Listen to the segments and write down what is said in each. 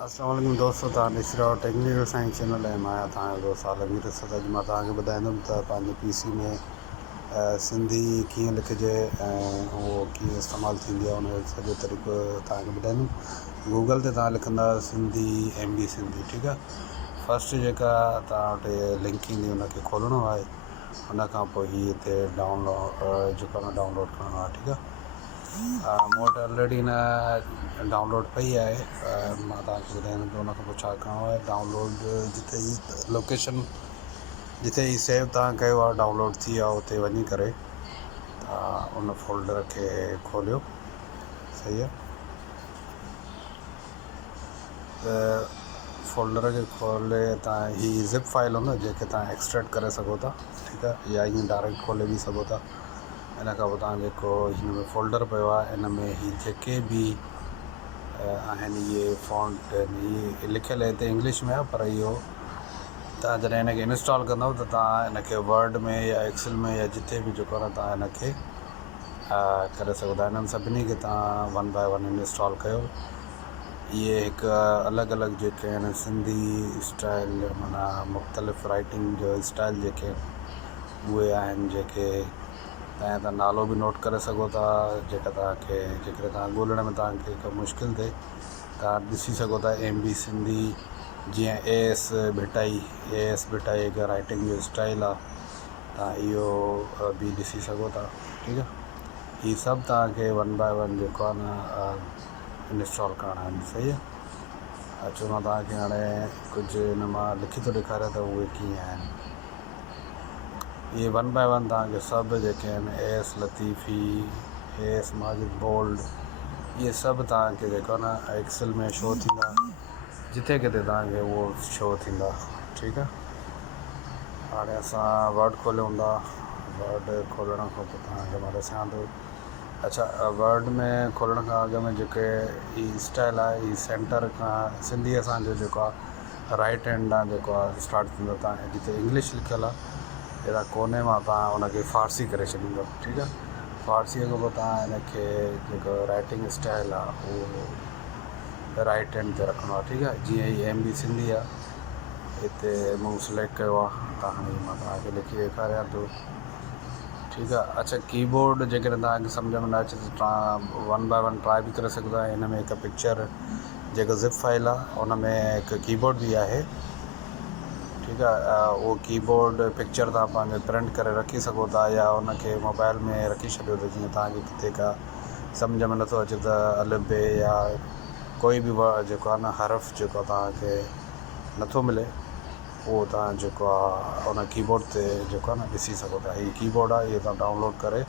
अस्सलाम वालेकुम दोस्तों, तव्हां ॾिसी रहियो टेक्निकल साइंस चैनल ऐं मां आहियां तव्हांजो दोस्त आलमगीर असद। अॼु मां तव्हांखे ॿुधाईंदुमि त पंहिंजे PC में सिंधी कीअं लिखिजे ऐं उहो कीअं इस्तेमालु थींदी आहे, उनजो सॼो तरीक़ो तव्हांखे ॿुधाईंदुमि। गूगल ते तव्हां लिखंदा सिंधी MB सिंधी, ठीकु आहे। फस्ट जेका तव्हां वटि लिंक ईंदी उनखे खोलणो आहे। उन खां पोइ हीअ हिते डाउनलोड जेको आहे डाउनलोड करिणो आहे, ठीकु आहे। मूं वटि ऑलरेडी न डाउनलोड पई आहे। मां तव्हांखे ॿुधाईंदुमि त उनखां पोइ छा करिणो आहे। डाउनलोड जिते ई लोकेशन जिते ई सेव तव्हां कयो आहे डाउनलोड थी आहे, उते वञी करे तव्हां उन फोल्डर खे खोलियो। सही आहे, त फोल्डर खे खोले तव्हां हीअ ज़िप फाइल हूंदो जंहिंखे तव्हां एक्सट्रैक्ट करे सघो था, ठीकु आहे, या ईअं डायरेक्ट खोले बि सघो था। इन खां पोइ तव्हां जेको हिन में फोल्डर पियो आहे, इन में हीअ जेके बि आहिनि इहे फॉन्ट इहे लिखियलु हिते इंग्लिश में आहे, पर इहो तव्हां जॾहिं हिनखे इंस्टॉल कंदव त तव्हां हिनखे वर्ड में या एक्सेल में या जिते बि जेको आहे तव्हां हिनखे करे सघो था। इन्हनि सभिनी खे तव्हां 1 बाय 1 इंस्टॉल कयो। इहे हिकु अलॻि अलॻि जेके आहिनि सिंधी स्टाइल, माना मुख़्तलिफ़ राइटिंग जो स्टाइल जेके उहे आहिनि, जेके तव्हां नालो बि नोट करे सघो था। जेका तव्हांखे जेकॾहिं तव्हां ॻोल्हण में तव्हांखे हिकु मुश्किल थिए, तव्हां ॾिसी सघो था MB सिंधी, जीअं AS भिटाई हिकु राइटिंग जो स्टाइल आहे, तव्हां इहो बि ॾिसी सघो था, ठीकु आहे। हीअ सभु तव्हांखे 1 बाय 1 जेको आहे न इंस्टॉल करणा आहिनि। सही आहे। अचो मां तव्हांखे हाणे कुझु हिन मां लिखी थो ॾेखारियां त उहे कीअं आहिनि। इहे 1 बाय 1 तव्हांखे सभु जेके आहिनि AS लतीफ़ी, AS माजिद बोल्ड, इहे सभु तव्हांखे जेको आहे न एक्सेल में शो थींदा, जिते किथे तव्हांखे उहो शो थींदा, ठीकु आहे। हाणे असां वर्ड खोलियूं था। वर्ड खोलण खां पोइ तव्हांखे मां ॾिसां थो। अच्छा, वर्ड में खोलण खां अॻु में जेके हीअ स्टाइल आहे, हीअ सेंटर खां सिंधी असांजो जेको आहे राइट हैंड आहे जेको आहे स्टार्ट थींदो। तव्हां जिते इंग्लिश लिखियलु आहे, अहिड़ा कोने मां तव्हां उनखे फ़ारसी करे छॾींदो, ठीकु आहे। फ़ारसीअ खां पोइ तव्हां हिनखे जेको राइटिंग स्टाइल आहे उहो राइट हैंड ते रखिणो आहे, ठीकु आहे। जीअं ही MB सिंधी आहे, हिते मूं सिलेक्ट कयो आहे, त हाणे मां तव्हांखे लिखी ॾेखारियां थो, ठीकु आहे। अच्छा, कीबोर्ड जेकॾहिं तव्हांखे सम्झ में न अचे त तव्हां 1 बाय 1 ट्राई बि करे सघंदा आहियो। हिन में हिकु पिक्चर जेको ज़िप फाइल आहे, उन में हिकु कीबोर्ड बि आहे, ठीकु आहे। उहो कीबोर्ड पिक्चर तव्हां पंहिंजो प्रिंट करे रखी सघो था, या उनखे मोबाइल में रखी छॾियो त जीअं तव्हांखे किथे का सम्झ में नथो अचे त अलिफ बे या कोई बि जेको आहे न हरफ़ जेको तव्हांखे नथो मिले, उहो तव्हां जेको आहे उन कीबोर्ड ते जेको आहे न ॾिसी सघो था। हीअ कीबोर्ड आहे, इहो तव्हां डाउनलोड करे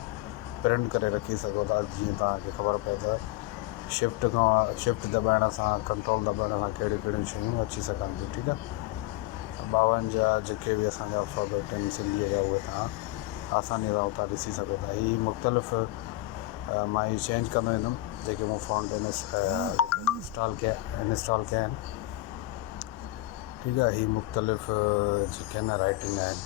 प्रिंट करे रखी सघो था। जीअं तव्हांखे ख़बर पए त शिफ्ट दॿाइण सां, कंट्रोल दॿाइण सां कहिड़ियूं कहिड़ियूं शयूं अची सघनि थियूं, ठीकु आहे। 52 जेके बि असांजा अल्फ़ाबेट आहिनि सिंधीअ जा, उहे तव्हां आसानीअ सां उतां ॾिसी सघो था। हीअ मुख़्तलिफ़ मां हीअ चेंज कंदो वेंदुमि जेके मूं फॉन्ट इंस्टॉल कया आहिनि, ठीकु आहे। हीअ मुख़्तलिफ़ जेके आहिनि राइटिंग आहिनि,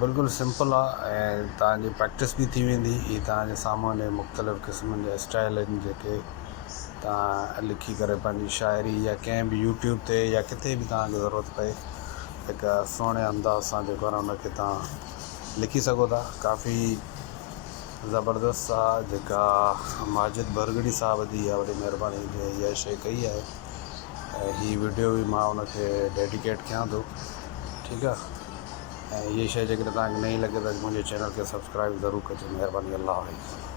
बिल्कुलु सिंपल आहे ऐं तव्हांजी प्रैक्टिस बि थी वेंदी। हीअ तव्हांजे साम्हूं मुख़्तलिफ़ क़िस्मनि जा स्टाइल आहिनि जेके तव्हां लिखी करे पंहिंजी शाइरी या कंहिं बि यूट्यूब ते या किथे बि तव्हांखे ज़रूरत पए, हिकु सुहिणे अंदाज़ सां जेको आहे उनखे तव्हां लिखी सघो था। काफ़ी ज़बरदस्त आहे जेका माजिद बरगड़ी साहब जी आहे, वॾी महिरबानी जो इहा शइ कई आहे। ऐं हीअ वीडियो बि मां उनखे डेडिकेट कयां थो, ठीकु आहे। ऐं इहा शइ जेकॾहिं तव्हांखे नई लॻे त मुंहिंजे चैनल खे सब्सक्राइब ज़रूरु कजो। महिरबानी, अल्लाह हाफ़िज़।